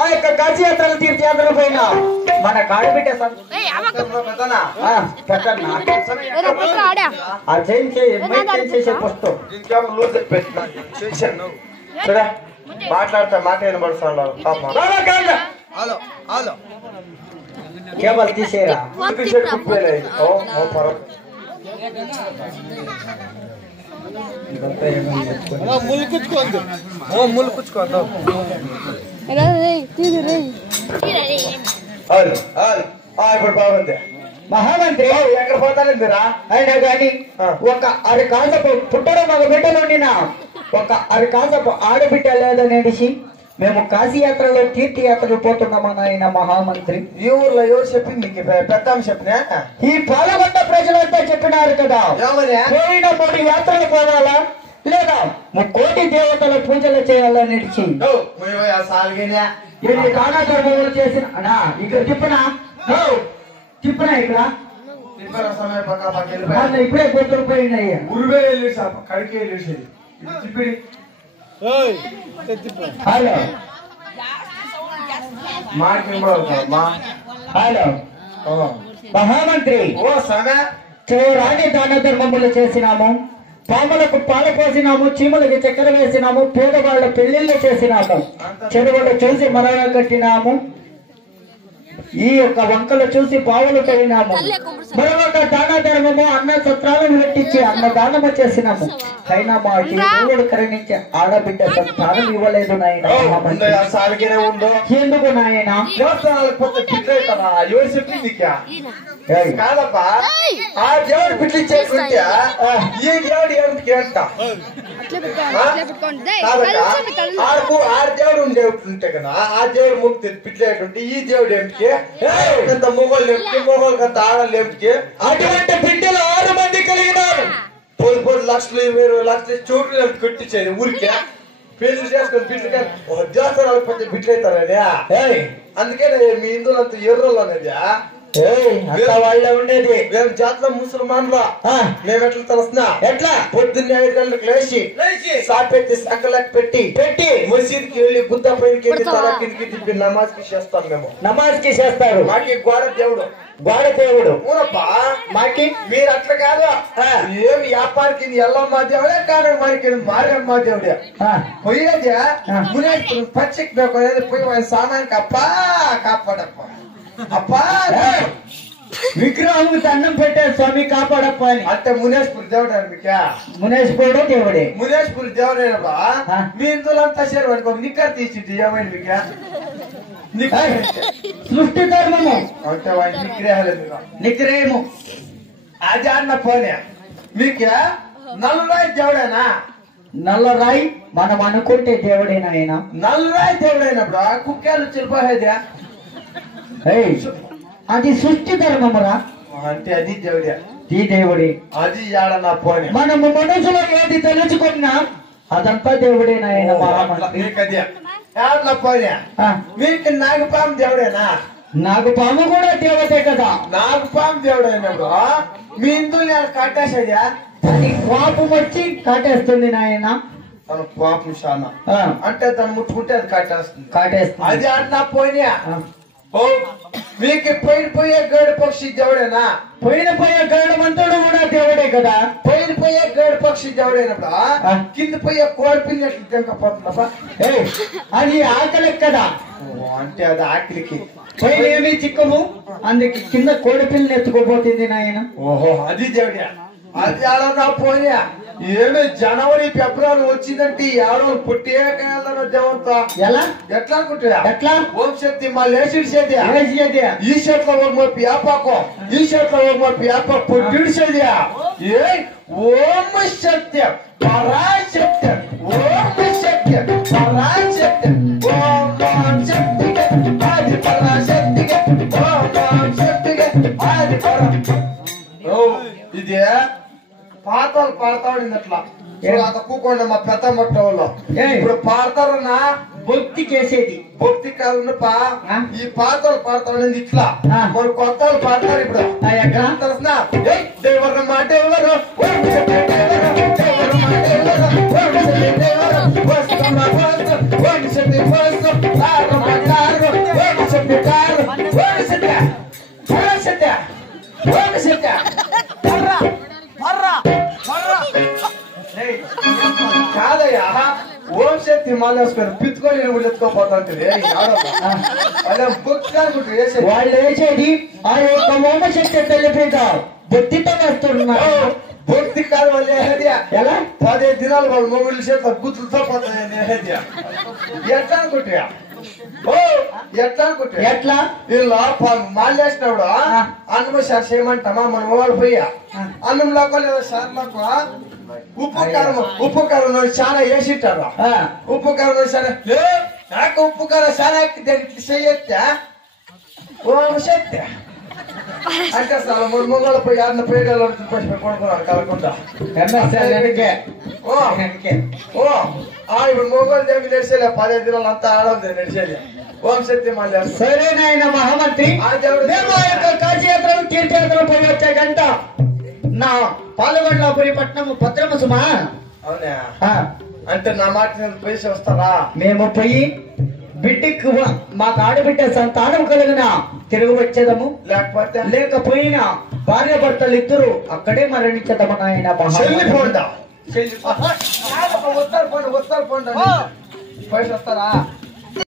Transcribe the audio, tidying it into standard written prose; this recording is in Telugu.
ఆ యొక్క కాశీయాత్రలు తీర్థయాత్రలు పోయినా మన కాడిబిడ్డ చేసే పుస్తకం మాట్లాడతా మాట వినబడుతున్నారు కేవలం తీసేరా ములుకుచ్చుకోద్దు ఇప్పుడు బాగుంది మహామంత్రి ఎక్కడ పోతానందిరా అయినా గాని ఒక అరకాసపు పుట్టడం మగ బిడ్డలుండిన ఒక అరకాసపు ఆడబిడ్డ లేదనేసి మేము కాశీయాత్రలో తీర్థయాత్రలు పోతున్నామా నాయన మహామంత్రి. ఈ ఊర్లో ఎవరు చెప్పింది పెద్ద చెప్పినా ఈ పాలగొండ ప్రజలంతా చెప్పినారు కదా పోయిన 3 యాత్రలు పోవాలా లేదా 3 దేవతల పూజలు చేయాలని ఎన్ని దానా ధర్మములు చేసిన ఇక్కడ తిప్పనా తిప్పనా ఇక్కడ ఇప్పుడే పొత్తులు పోయినాయి ఉరువే వెళ్ళేసి కడికి వెళ్ళేసేది తిప్పిడి హలో హలో మహామంత్రి ఓ సమయ చూరాని దాన ధర్మములు చేసినాము, పాములకు పాలు పోసినాము, చీమలకు చక్కెర వేసినాము, పేదవాళ్ళ పెళ్లిళ్ళు చేసినాము, చెరువులు చూసి మరణ కట్టినాము, ఈ యొక్క వంకలు చూసి బావులు తవ్వినాము, మరొక దాన ధర్మము అన్న సత్రాలను పెట్టించి అన్నదానము చేసినాము. అయినా మా దేవుడు కరుణించి ఆడబిడ్డ సంతానం ఇవ్వలేదు నాయన. ఎందుకు నాయన? ఎవరు చెప్పింది కాదప్పా ఆ దేవుడు పిట్లు చేసుకుంటే ఈ దేవుడు ఏమిటి అంట ఆ దేవుడు ఉంటే కదా ఆ దేవుడు ముక్తి పిట్లేటుంటే ఈ దేవుడు ఏమిటికి ఎంత మొగోళ్ళు ఏమిటి మొగోళ్ళు కంత ఆడలు ఏమిటికి అటువంటి బిడ్డలు 6 మంది కలిగినారు. 10 లక్షలు 20 లక్షలు చోట్లు ఏమిటి కట్టించేది ఊరికే పెళ్లి చేసుకుని పిట్లు దేవస్థానాలు పెద్ద బిడ్డలు అవుతారు. అందుకే మీ హిందువులంతా ఎర్రలు అనేది వాళ్ళ ఉండేది మేము జాతర ముసల్మాన్లో మేము ఎట్లా తెలుస్తున్నా ఎట్లా పొద్దున్నే 5 గంటలకు లేచి సాపెట్టి సంకలకి పెట్టి మసీద్కి వెళ్ళి గుద్ద పైకి వెళ్ళి తల కిందికి తిప్పి నమాజ్ కి చేస్తాం. మేము నమాజ్ కి చేస్తారు. మాకి గోడ దేవుడు ఊరప్ప మాకి మీరు అట్లా కాదు ఏమి వ్యాపారికి ఎల్లమ్మ దేవుడే కాదు మనకి మారమ్మ దేవుడే పోయేది మునేశ్వరు పచ్చికి పోయి సామానికి అప్పా కాపాడప్ప అప్పా విగ్రహం దండం పెట్టే స్వామి కాపాడప్ప అని అంటే మునేశ్వరి దేవుడు మీకు మునేశ్వరుడు దేవుడే మునేశ్వరి దేవుడేనబ్బా మీ ఇందులంతా చేరు అనుకో నిక్కర్ తీసి ఏమైంది మీకు సృష్టి ధర్మము అంటే వాటి నిగ్రహము అది అన్న పోనే మీకు నల్లరాయి దేవుడేనా? నల్లరాయి మనం అనుకుంటే దేవుడేనా? ఆయన నల్లరాయి దేవుడైనప్పుడు కుక్కలు చిరిపోయేది అది సృష్టి ధర్మమురా అంటే అది దేవుడే ఈ దేవుడే అది ఏడన్నా పోనే మనము మనసులో ఏది తెలుసుకున్నా అదంతా దేవుడే నాయన. పోనే మీకు నాగపాము దేవుడేనా? నాగపాము కూడా దేవతే కదా. నాగపాము దేవుడైనప్పుడు మీ ఇందులో కట్టేసేదా? అది కోపం వచ్చి కాటేస్తుంది నాయన. తన పాపం చాలా అంటే తను ముట్టుకుంటే అది కాటేస్తుంది. అది అన్నా పోయినా మీకు పోయే గరుడ పక్షి దేవుడేనా? పోయే గరుడమంతుడు కూడా దేవుడే కదా. పోయే గరుడ పక్షి దేవుడైనప్పుడు కింద పోయే కోడిపిల్లి ఎట్లా తినకపోతుందా? అది ఆకలి కదా. అంటే అది ఆకలికి పైన ఏమి చిక్కము, అందుకే కింద కోడిపిల్లని ఎత్తుకోబోతుంది నాయన. ఓహో అది దేవుడే. అది అలా పోయా ఏమి జనవరి ఫిబ్రవరి వచ్చిందంటే ఎవరో పుట్టే దేవంతో ఎలా ఎట్లా అనుకుంటా ఎట్లా ఓం శక్తి మా లేచిడిసేది ఈ షర్ట్ లో ఒక వ్యాపాకం ఈ షర్ట్ లో ఒక వ్యాప పొట్టిడిసేది ఏ ఓం శక్తి పరాశక్తి ఓం శక్తి పరాశక్తి ఓం శక్తిగా ఆది పరాశక్తిగా ఓం శక్తిగా ఆది పరా ఇది పాతాలు పాడతా ఉండింది అట్లా అంత కూకోండి మా పెద్ద మొట్ట వాళ్ళు ఇప్పుడు పాడతారన్నా భక్తి చేసేది భక్తి కాదు ఈ పాతలు పాడతా ఉండింది ఇట్లా మరి కొత్త వాళ్ళు పాడతారు ఇప్పుడు తెలుసిన దేవర మాట ఎవరు మాల వేసుకొని పిచ్చుకొని నేను కూడా ఎత్తుకోపోతాంటే అదే బుక్ వేసేది వాళ్ళు వేసేది ఆ యొక్క మోమశక్తి తెలిపిగా బొత్తితో వేస్తున్నారు. భక్తి కాదు వాళ్ళు వేసేది ఎలా 15 దినాలు వాళ్ళు మొగుళ్ళు చేత గుర్తులతో పోతాయి వేసేది ఎట్లా అనుకుంటా ఎట్లా అనుకుంటా ఎట్లా వీళ్ళు మాలేసినప్పుడు అన్నం సార్ చేయమంటామా మన వాళ్ళు పోయా అన్నంలోకో లేదా సార్లకు ఉప్పు కారం చాలా వేసిట్టారు. ఉప్పు కారం సరే నాకు ఉప్పు కారం చాలా దానికి చెయ్యొచ్చా అంటే సార్ మూడు మొగలు పోయి అన్న పేరు కొడుకున్నాడు కలకుండా ఇప్పుడు మొగలు దేవి నడిచేలే 15 దినాలు అంతా ఆడదు నడిచేది. ఓం శక్తి మళ్ళీ సరేనాయన మహామంత్రి కాశీయాత్రలు తీర్థయాత్రలు పోయి వచ్చే గంట నా పాలగొండపురి పట్నము భద్రమ సుమా. అవునా అంటే నా మాట నేను పోయి వస్తారా? మేము పోయి బిడ్డకు మాకు ఆడబిడ్డ సంతానం కలిగిన తిరుగు వచ్చేదము, లేకపోయినా భార్య భర్తలు ఇద్దరు అక్కడే మరణించదము నాయన. వస్తారు పోండి పోయి వస్తారా?